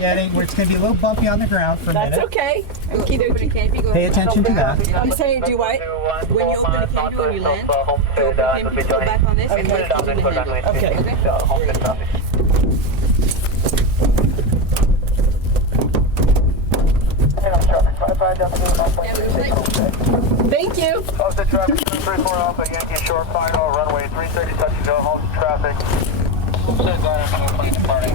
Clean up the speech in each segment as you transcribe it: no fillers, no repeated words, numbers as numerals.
Yeah, it's going to be a little bumpy on the ground for a minute. That's okay. Pay attention to that. I'm saying, do I? When you open the canopy when you land, go back on this and lift using the handle. Okay. Thank you. Homestead traffic 234 Alpha, Yankee Shore, final, runway 330, touch and go, Homestead traffic. Homestead plane departing.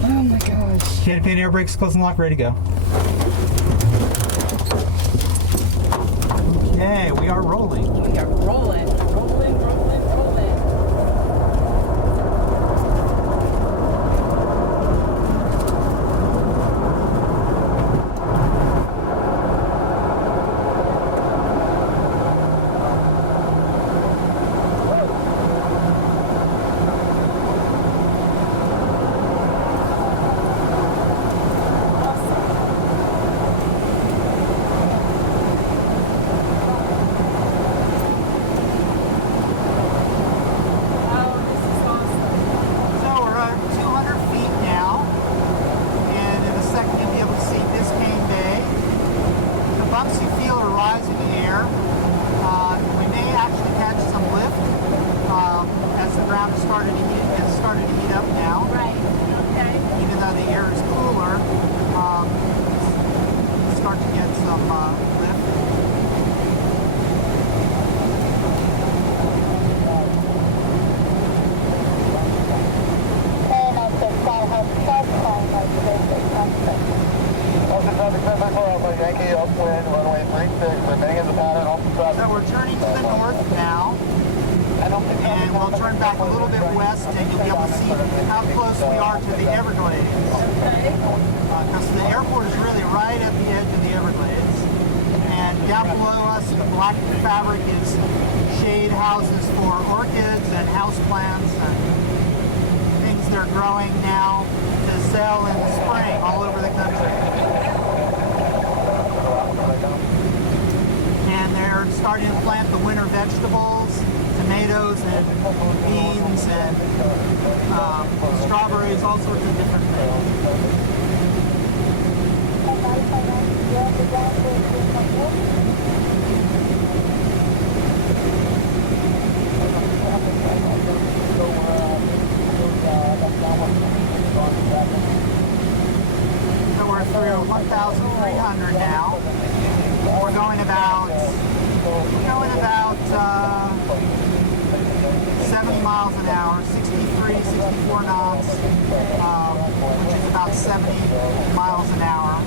Oh my gosh. Canopy air brakes, close and lock, ready to go. Okay, we are rolling. We are rolling, rolling, rolling, rolling. So we're turning to the north now, and we'll turn back a little bit west, and you'll be able to see how close we are to the Everglades. Because the airport is really right at the edge of the Everglades. And down below us, the black fabric is shade houses for orchids and houseplants and things they're growing now to sell in the spring all over the country. And they're starting to plant the winter vegetables, tomatoes and beans and strawberries, all sorts of different things. So we're through 1,300 now. We're going about 70 miles an hour, 63, 64 knots, which is about 70 miles an hour.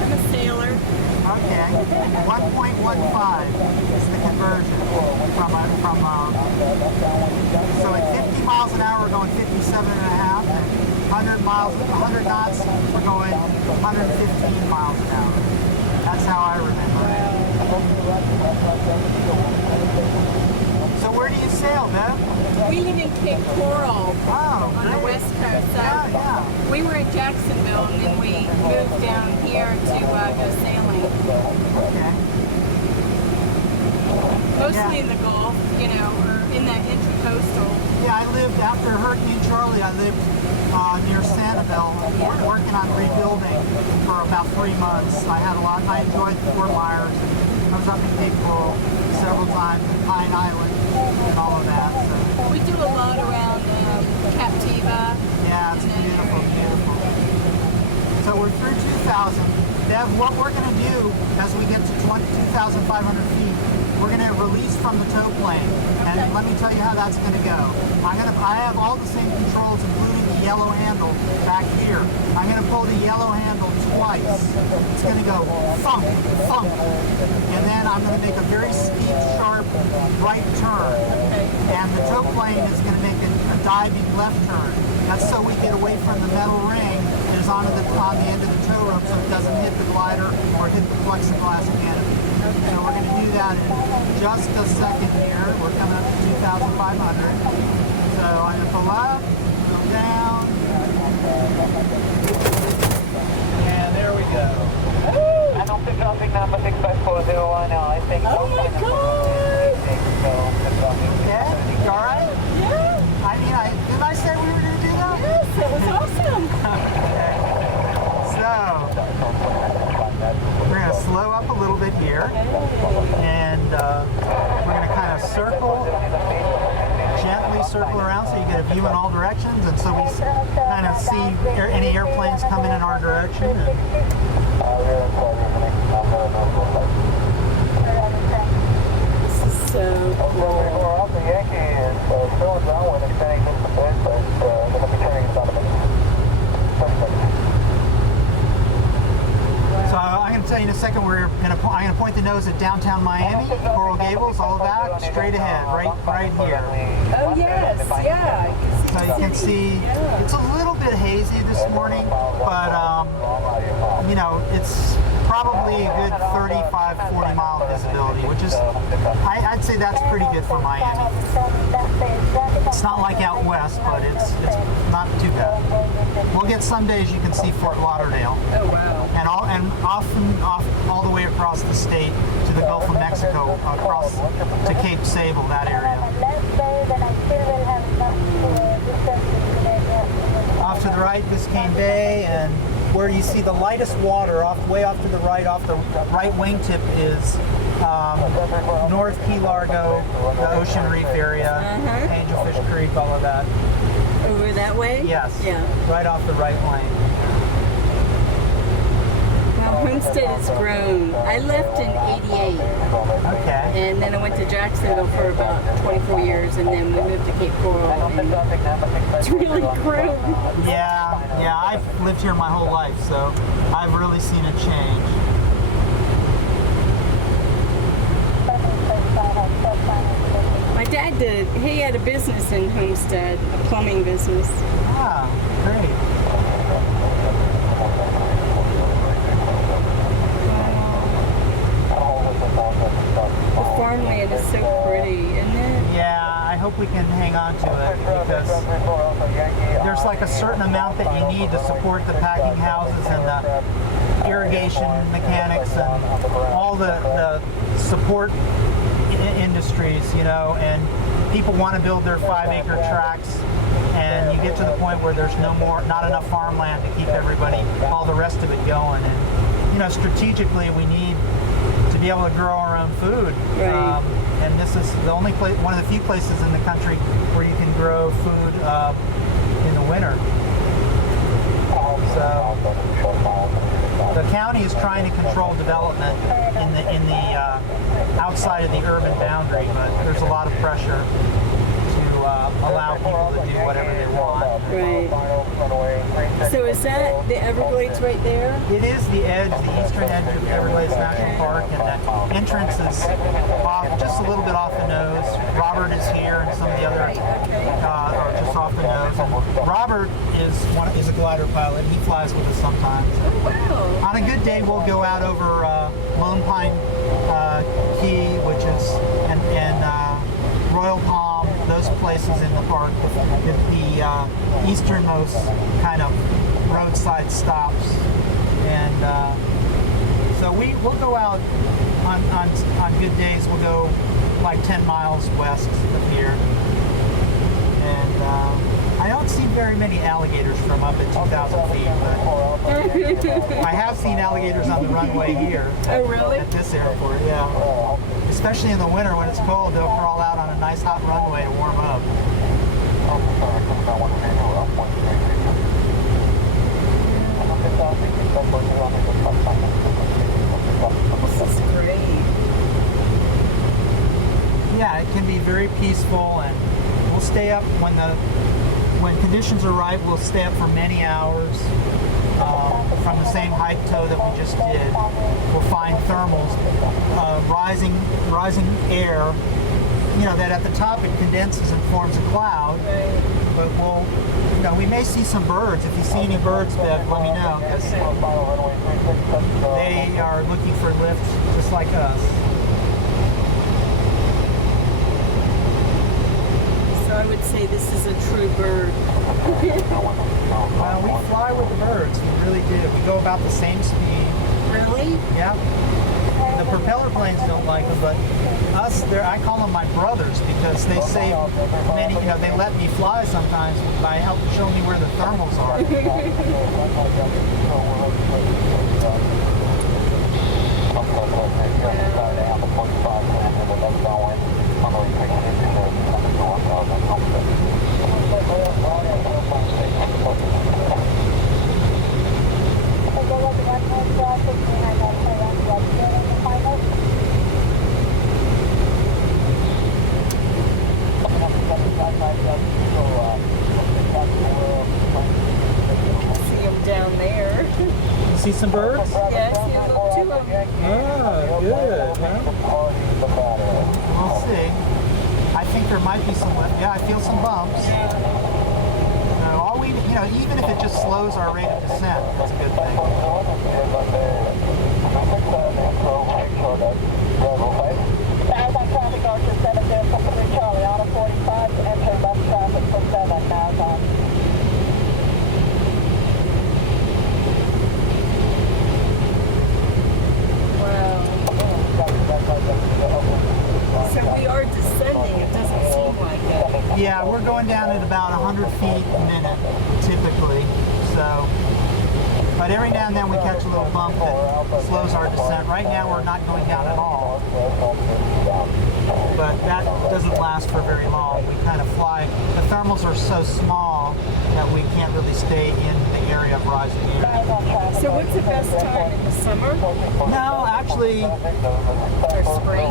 I'm a sailor. Okay, 1.15 is the conversion so at 50 miles an hour we're going 57 and a half, and 100 knots we're going 115 miles an hour. That's how I remember it. So where do you sail, Bev? We live in Cape Coral on the west coast. Yeah. We were in Jacksonville, and then we moved down here to go sailing. Okay. Mostly in the Gulf, or in that intracoastal. Yeah, I lived, after Hurricane Charlie, I lived near Sanibel, working on rebuilding for about 3 months. I enjoyed Fort Myers. I was up in Cape Coral several times, in Pine Island, and all of that. So. We do a lot around Captiva. Yeah, it's beautiful, beautiful. So we're through 2,000. Bev, what we're going to do as we get to 2,500 feet, we're going to release from the tow plane. And let me tell you how that's going to go. I have all the same controls, including the yellow handle back here. I'm going to pull the yellow handle twice. It's going to go thump, thump. And then I'm going to make a very steep, sharp right turn. And the tow plane is going to make a diving left turn. That's so we get away from the metal ring that is on the end of the tow rope, so it doesn't hit the glider or hit the plexiglass canopy. So we're going to do that in just a second here. We're coming up to 2,500. So I'm going to pull up, go down, and there we go. I don't think dropping number 65401 now. I think. Oh my God! Okay, you all right? Yeah. Didn't I say we were going to do that? Yes, it was awesome. a view in all directions, and so we kind of see any airplanes coming in our direction. This is so cool. The Yankee is still downwind, extending just a bit, but going to be turning in about a minute. So I'm going to tell you in a second. I'm going to point the nose at downtown Miami, Coral Gables, all of that, straight ahead, right here. Oh yes, yeah. So you can see it's a little bit hazy this morning, but you know, it's probably a good 35, 40 mile visibility, which is, I'd say that's pretty good for Miami. It's not like out west, but it's not too bad. We'll get some days you can see Fort Lauderdale. Oh wow. And often all the way across the state to the Gulf of Mexico, across to Cape Sable, that area. Off to the right, Biscayne Bay, and where you see the lightest water, way off to the right, off the right wingtip is North Key Largo, the Ocean Reef area, Angelfish Creek, all of that. Over that way? Yes. Yeah. Right off the right lane. Well, Homestead has grown. I left in '88. Okay. And then I went to Jacksonville for about 24 years, and then we moved to Cape Coral. And it's really grown. Yeah, I've lived here my whole life, so I've really seen a change. My dad did. He had a business in Homestead, a plumbing business. Ah, great. The farmland is so pretty, isn't it? Yeah, I hope we can hang on to it, because there's like a certain amount that you need to support the packing houses and the irrigation mechanics and all the support industries, you know, and people want to build their 5-acre tracts, and you get to the point where there's not enough farmland to keep all the rest of it going. And you know, strategically, we need to be able to grow our own food. Right. And this is the only place, one of the few places in the country where you can grow food in the winter. So the county is trying to control development in the outside of the urban boundary, but there's a lot of pressure to allow people to do whatever they want. Right. So is that the Everglades right there? It is the eastern edge of Everglades National Park, and the entrance is just a little bit off the nose. Robert is here, and some of the other are just off the nose. And Robert is a glider pilot. He flies with us sometimes. Wow. On a good day, we'll go out over Lone Pine Key, which is and Royal Palm, those places in the park, the easternmost kind of roadside stops, and so we'll go out on good days. We'll go like 10 miles west of here, and I don't see very many alligators from up at 2,000 feet, but I have seen alligators on the runway here. Oh, really? At this airport, yeah. Especially in the winter when it's cold, they'll crawl out on a nice hot runway to warm up. This is great. Yeah, it can be very peaceful, and we'll stay up when conditions are right. We'll stay up for many hours from the same height tow that we just did. We'll find thermals, rising air. You know that at the top it condenses and forms a cloud. But we may see some birds. If you see any birds, Bev, let me know, because they are looking for lift just like us. So I would say this is a true bird. Well, we fly with the birds. We really do. We go about the same speed. Really? Yeah. The propeller planes don't like them, but us, I call them my brothers, because they save many, they let me fly sometimes by showing me where the thermals are. see some birds? Yeah, I see a little two of them. Ah, good. Huh? We'll see. I think there might be some. Yeah, I feel some bumps. All we, even if it just slows our rate of descent, that's a good thing. Southbound traffic goes to 7063 Charlie, auto 45 to enter left traffic for 7, southbound. Wow. So we are descending, it doesn't seem like it. Yeah, we're going down at about 100 feet a minute, typically. So, but every now and then we catch a little bump that slows our descent. Right now we're not going down at all. But that doesn't last for very long. We kind of fly. The thermals are so small that we can't really stay in the area of rising air. So what's the best time in the summer No, actually, or spring?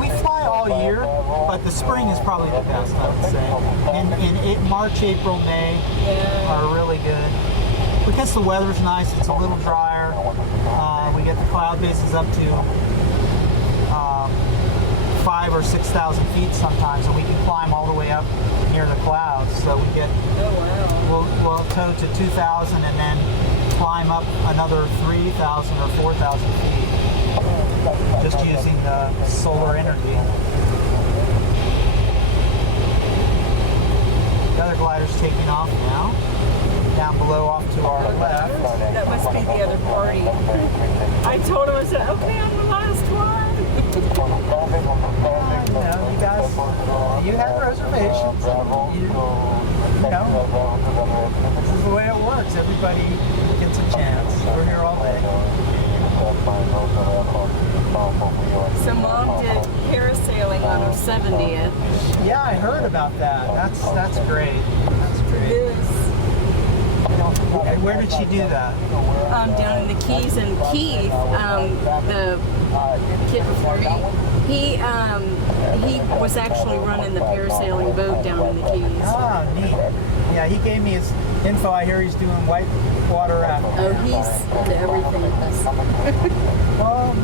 we fly all year, but the spring is probably the best, I would say. In March, April, May are really good. Because the weather's nice, it's a little drier. We get the cloud bases up to 5,000 or 6,000 feet sometimes, and we can climb all the way up near the clouds. So we get, we'll tow to 2,000 and then climb up another 3,000 or 4,000 feet, just using solar energy. The other glider's taking off now. Down below off to our left. That must be the other party. I told him, I said, okay, I'm the last one. You guys, you had reservations. This is the way it works. Everybody gets a chance. We're here all day. So Mom did parasailing on her 70th. Yeah, I heard about that. That's great. That's great. This. And where did she do that? Down in the Keys, and Keith, the kid before me, he was actually running the parasailing boat down in the Keys. Ah, neat. Yeah, he gave me his info. I hear he's doing white water rafting. Oh, he's to everything. Well,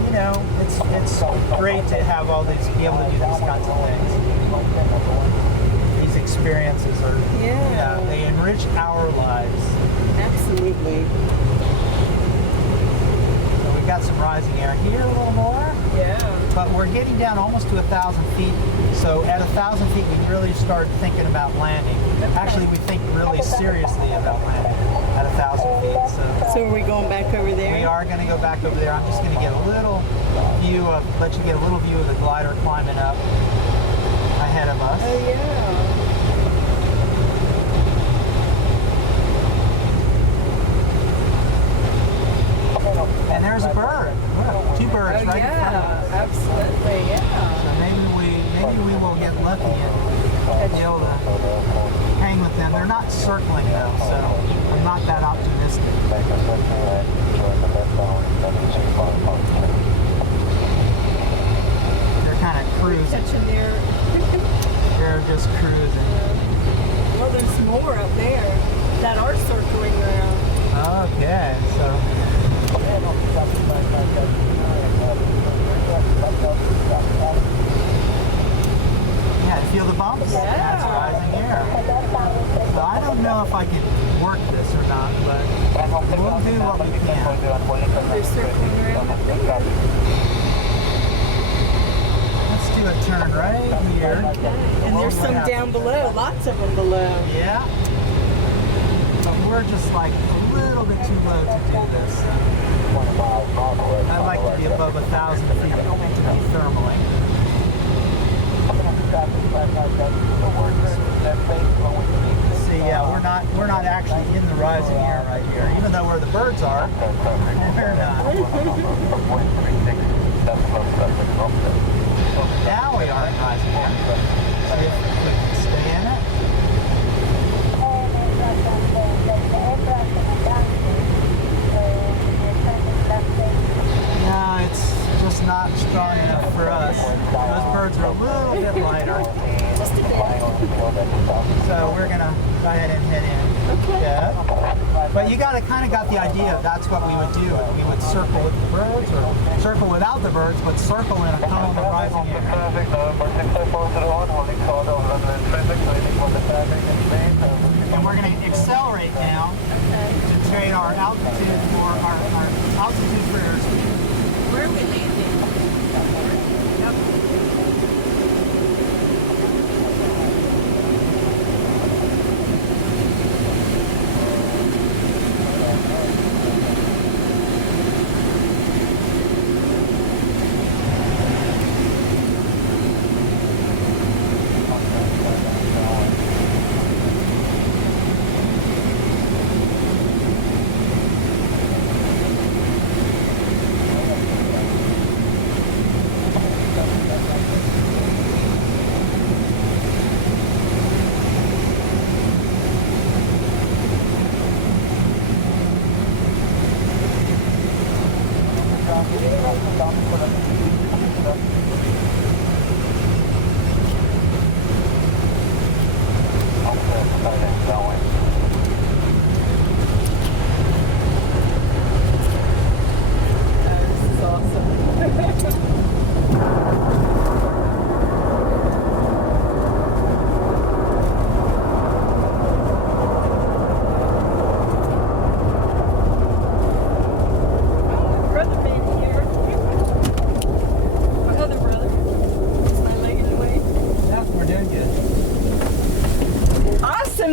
it's great to have all these, be able to do these kinds of things. These experiences are, they enrich our lives. Absolutely. So we've got some rising air here, a little more. Yeah. But we're getting down almost to 1,000 feet. So at 1,000 feet, we really start thinking about landing. Actually, we think really seriously about landing at 1,000 feet. So are we going back over there? We are going to go back over there. I'm just going to get a little view of, let you get a little view of the glider climbing up ahead of us. Oh, yeah. And there's a bird. Look, two birds right in front of us. Absolutely, yeah. So maybe we will get lucky and be able to hang with them. They're not circling though, so I'm not that optimistic. They're kind of cruising. Catching their... They're just cruising. Well, there's more up there that are circling around. Okay, so. Yeah, feel the bumps? Yeah. That's rising air. So I don't know if I can work this or not, but we'll do what we can. They're circling around up there. Let's do a turn right here. Okay. And there's some down below, lots of them below. Yeah. But we're just like a little bit too low to do this. I'd like to be above 1,000 feet to be thermaling. See, yeah, we're not actually in the rising air right here, even though where the birds are. We're not. Now we are in rising air. See if we can stay in it. No, it's just not strong enough for us. Those birds are a little bit lighter. Just a bit. So we're gonna go ahead and head in. Okay. Yeah. But you kind of got the idea. That's what we would do. We would circle with the birds, or circle without the birds, but circle in a column of rising air. And we're going to accelerate now to trade our altitude for our altitude for airspeed. Where are we landing?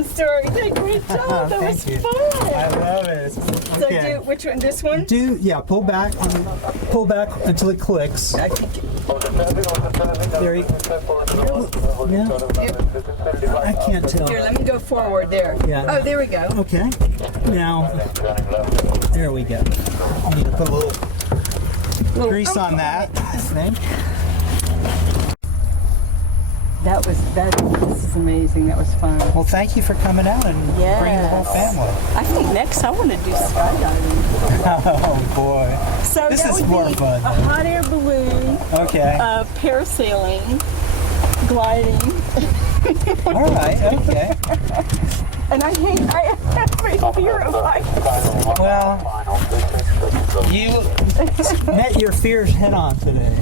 Story. You did a great job. That was Thank you. fun. I love it. So do which one? This one? Pull back until it clicks. There you yeah. I can't tell. Here, let me go forward there. Yeah. Oh, there we go. Okay. Now, there we go. I need to put a little grease on that. Thing. This is amazing. That was fun. Well, thank you for coming out and bringing the whole family. I think next I want to do skydiving. Oh boy. So this that is would more be fun. a hot air balloon, Okay. parasailing, gliding. All right. Okay. And I have a fear of heights. Well, you met your fears head on today.